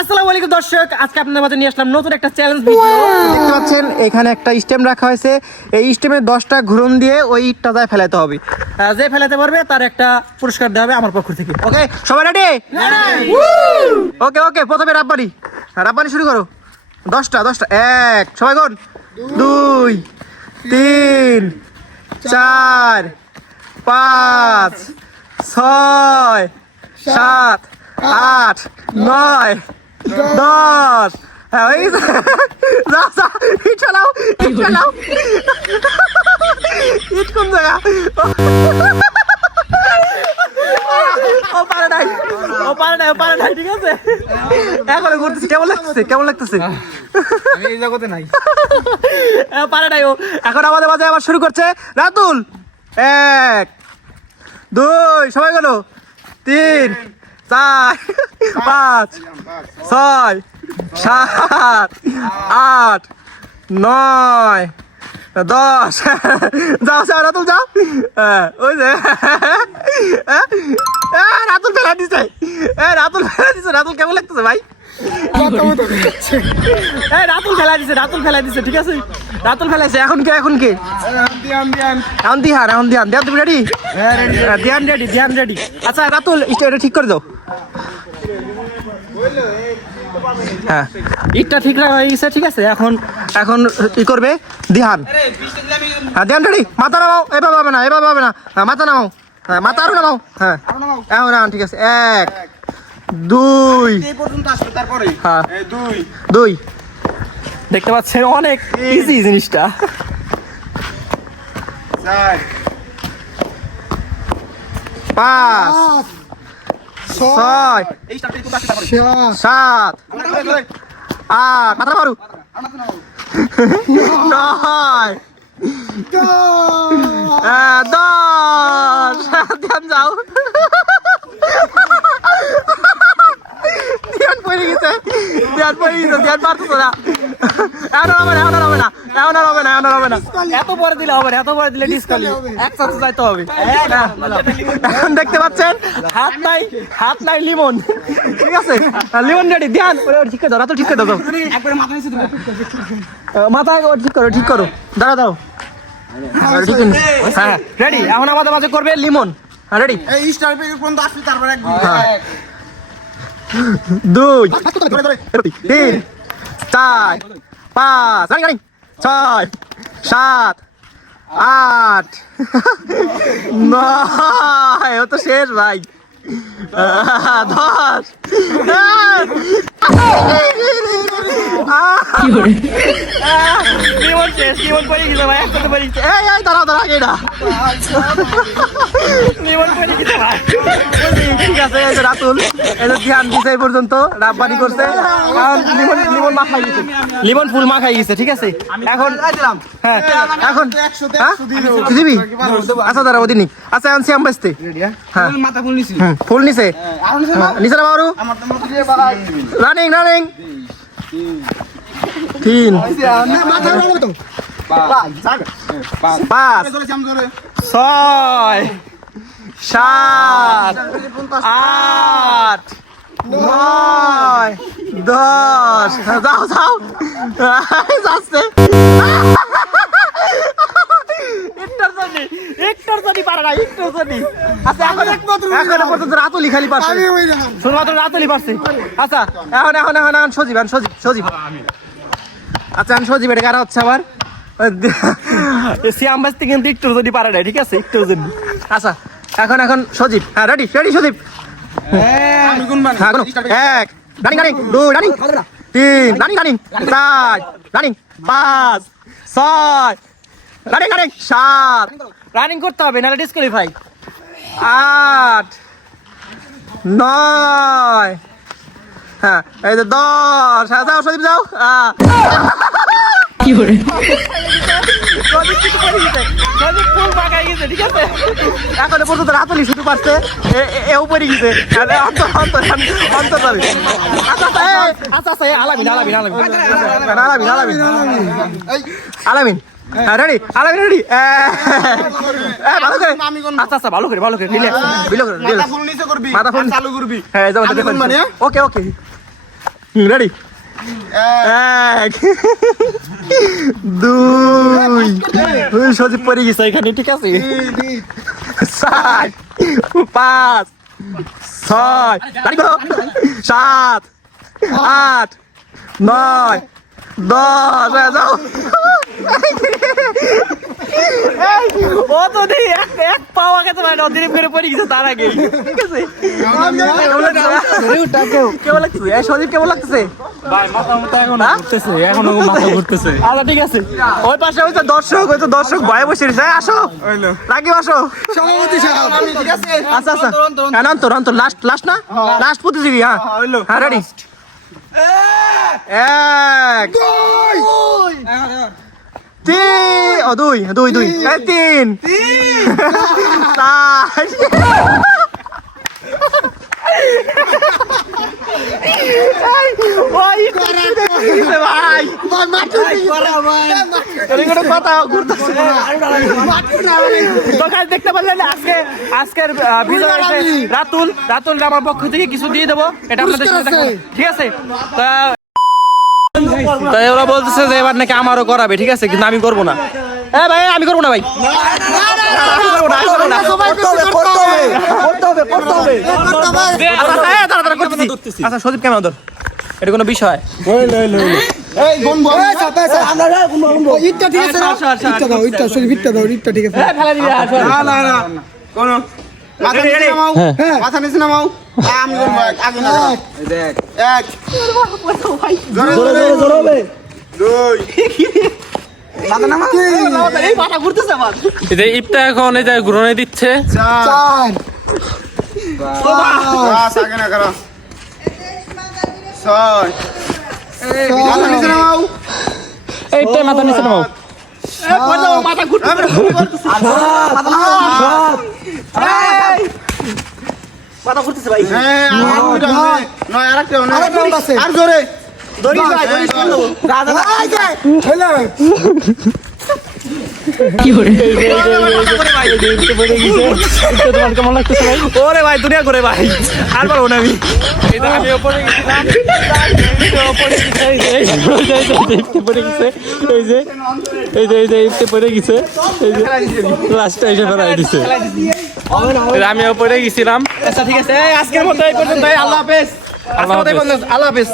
আসসালামু আলাইকুম দর্শক আজকে আপনাদের মাঝে নিয়ে আসলাম নতুন একটা চ্যালেঞ্জ ভিডিও দেখতে পাচ্ছেন এখানে একটা স্টেম রাখা হয়েছে। এই স্টেমে দশটা ঘুরন দিয়ে ওই ইটটা যায় ফেলাতে হবে। যে ফেলাতে পারবে তার একটা পুরস্কার দেওয়া হবে আমার পক্ষ থেকে। ওকে সবাই রেডি ওকে ওকে প্রথমে রাব্বানি হ্যাঁ, রাব্বানি শুরু করো। দশটা দশটা এক সবাই কোন দুই তিন চার পাঁচ ছয় সাত আট নয় দশ। হ্যাঁ ওই যা। যা ইট চালাও ইট চালাও ইট কোন জায়গা? ও পারে নাই। ও পারে নাই ও পারে নাই ঠিক আছে? এখন ঘুরতেছি কেমন লাগতেছে? কেমন লাগতেছে? আমি এই জগতে নাই। পারে নাই ও। এখন আমাদের মাঝে আবার শুরু করছে রাতুল। এক দুই সবাই গেল। তিন চার পাঁচ ছয় সাত আট নয় দশ। যাও যাও রাতুল যাও। হ্যাঁ, ওই যে হ্যাঁ, এ, রাতুল ফেলা দিছে। এ রাতুল ফেলা দিছে রাতুল কেমন লাগতেছে ভাই? রাতুল ফেলা দিছে রাতুল ফেলা দিছে ঠিক আছে? রাতুল ফেলাইছে এখন কে এখন কে? এখন দিহান এখন দিহান দিহান তুমি রেডি হ্যাঁ রেডি ধ্যান রেডি ধ্যান রেডি আচ্ছা রাতুল এটা ঠিক করে দাও। হ্যাঁ। ইটটা ঠিক রাখা হয়ে গেছে ঠিক আছে? এখন এখন ই করবে হ্যাঁ ধ্যান রেডি মাথা নামাও এভাবে হবে না এভাবে হবে না। হ্যাঁ মাথা নামাও। হ্যাঁ মাথা আরও নামাও। হ্যাঁ। এখন এখন ঠিক আছে। এক দুই হ্যাঁ। দুই। দুই। দেখতে পাচ্ছেন অনেক ইজি জিনিসটা। চার। পাঁচ। ছয়। সাত। আট। মাথা মারু। নয়। দশ। ধ্যান যাও। ধ্যান পড়ে গেছে। ধ্যান পড়ে গেছে। ধ্যান পারতো না। এখন হবে না এখন হবে না এখন হবে না এখন হবে না। এত পরে দিলে হবে না এত পরে দিলে ডিসকালি একসাথে যাইতে হবে। এখন দেখতে পাচ্ছেন হাত নাই হাত নাই লিমন ঠিক আছে? লিমন রেডি ধ্যান ঠিক করে দাও রাতো ঠিক করে দাও। মাথা ঠিক করো ঠিক করো। দাঁড়া দাও হ্যাঁ রেডি এখন আমাদের মাঝে করবে লিমন হ্যাঁ রেডি এই স্টার পেয়ে পর্যন্ত আসবে তারপরে হ্যাঁ। দুই তিন চার পাঁচ রানি রানি ছয় সাত আট নয়। ও তো শেষ ভাই। দশ। লিমন শেষ লিমন পড়ে গেছে ভাই একসাথে পড়ে গেছে এই দাঁড়াও পড়ে গেছে ভাই। আছে এই যে রাতুল এই যে ধ্যান দিছে এই পর্যন্ত রাব্বানি করছে। এখন লিমন লিমন মাখাই গেছে। লিমন ফুল মাখাই গেছে ঠিক আছে? এখন হ্যাঁ। এখন একশোতে হ্যাঁ? দেবো। আচ্ছা দাঁড়া ওদিনই। আচ্ছা এখন শ্যাম বাঁচতে। হ্যাঁ? ফুল নিছি। নিছে। হ্যাঁ, না? বাড়াই রানিং রানিং। তিন। পাঁচ। ছয়। সাত আট নয় দশ। যাও যাও। যাচ্ছে। একটার জন্য একটার জন্য পারে না একটার জন্য। আচ্ছা এখন এখন পর্যন্ত রাতুলি খালি পারছে। আমি ওই দেখেন শুধুমাত্র রাতুলি পারছে। আচ্ছা এখন এখন এখন এখন সজীব এখন সজীব সজীব। আচ্ছা এখন সজীব এটা কারা হচ্ছে আবার? সিয়াম বাজতে কিন্তু একটু যদি পারে না ঠিক আছে? একটু যদি আচ্ছা এখন এখন সজীব। হ্যাঁ রেডি রেডি সজীব। আমি কোন মানে হ্যাঁ এক রানিং রানিং দুই রানিং। তিন রানিং। রানিং। চার রানিং পাঁচ ছয়। রানিং রানিং সাত। রানিং করতে হবে নাহলে ডিসকোয়ালিফাই আট নয়। হ্যাঁ এই যে দশ। হ্যাঁ যাও সজীব যাও। আহ। সজীব কিছু করে গেছে। সজীব ফুল পাকাই গেছে, ঠিক আছে? এখনও পর্যন্ত রাতুলি শুধু পারছে এ- এ- এও পড়ে গেছে। আর অন্তর অন্তর অন্তর যাবে আচ্ছা আচ্ছা আচ্ছা আচ্ছা আলামিন আলামিন আলামিন। আলামিন আলামিন। আলামিন। রেডি? আলামিন রেডি? ভালো করে। আচ্ছা আচ্ছা ভালো করে ভালো করে রিল্যাক্স ভালো করে মাথা ফুল নিচে করবি মাথা ফুল- চালু করবি। হ্যাঁ যাও মানে? Okay okay. রেডি? এক। দুই। দুই সজীব পড়ে গেছে এখানে, ঠিক আছে? সাত। পাঁচ। ছয়। সাত। আট। নয়। দশ। হয়ে, যাও। ও তো দি এক এক পাও আগে তো মানে অদিনে করে পড়ে গেছে তার আগে। ঠিক আছে? কেমন লাগছে? এই সজীব কেমন লাগতেছে ভাই মাথা মাথা এখন হ্যাঁ? ঘুরতেছে এখনও মাথা ঘুরতেছে? আচ্ছা ঠিক আছে। ওই পাশে ওই তো দর্শক ওই তো দর্শক ভয়ে বসে রয়েছে। আসো। রাগি আসো। সভাপতি সাহেব। ঠিক আছে। আচ্ছা আচ্ছা। হ্যাঁ অন্তর অন্তর লাস্ট লাস্ট না? লাস্ট প্রতিযোগী হ্যাঁ। হ্যাঁ রেডি এক। তিন ও দুই দুই দুই। তিন। চার দেখতে পারলেন আজকে আজকের রাতুল। রাতুল আমার পক্ষ থেকে কিছু দিয়ে দেবো। এটা আপনাদের ঠিক আছে? তা তাই ওরা বলতেছে যে এবার নাকি আমারও করাবে ঠিক আছে? কিন্তু আমি করব না। হ্যাঁ ভাই আমি করব না ভাই। আচ্ছা, দাঁড়া, দাঁড়া, করতেছি। সজীব কেমন ধর। এটা কোনো বিষয়। ইটটা ঠিক আছে আছে হ্যাঁ, মাথা Ready, নিচে নামাও। হ্যাঁ। মাথা নিচে নামাও। আমি করব এক, আগে না এক। এক। জোরে জোরে দুই। মাথা নামাও। এই মাথা ঘুরতেছে আমার। এই যে ইপটা এখন এই যে দিচ্ছে। চার। চার। আগে না করো। ছয়। মাথা নিচে নামাও। এইটা মাথা নিচে নামাও। মাথা ঘুরতেছে। মাথা ঘুরতেছে ভাই। হ্যাঁ। নয় আরেকটা হবে, আছে। আর জোরে দড়ি ভাই দড়ি ছেড়ে দেবো হেলে তোমার কেমন লাগতেছে ভাই ওরে ভাই দুনিয়া করে ভাই আর পারব না আমি এই যে আমি ওপরে গেছিলাম আচ্ছা ঠিক আছে আজকের মতো এই পর্যন্ত আল্লাহ হাফেজ আল্লাহ হাফেজ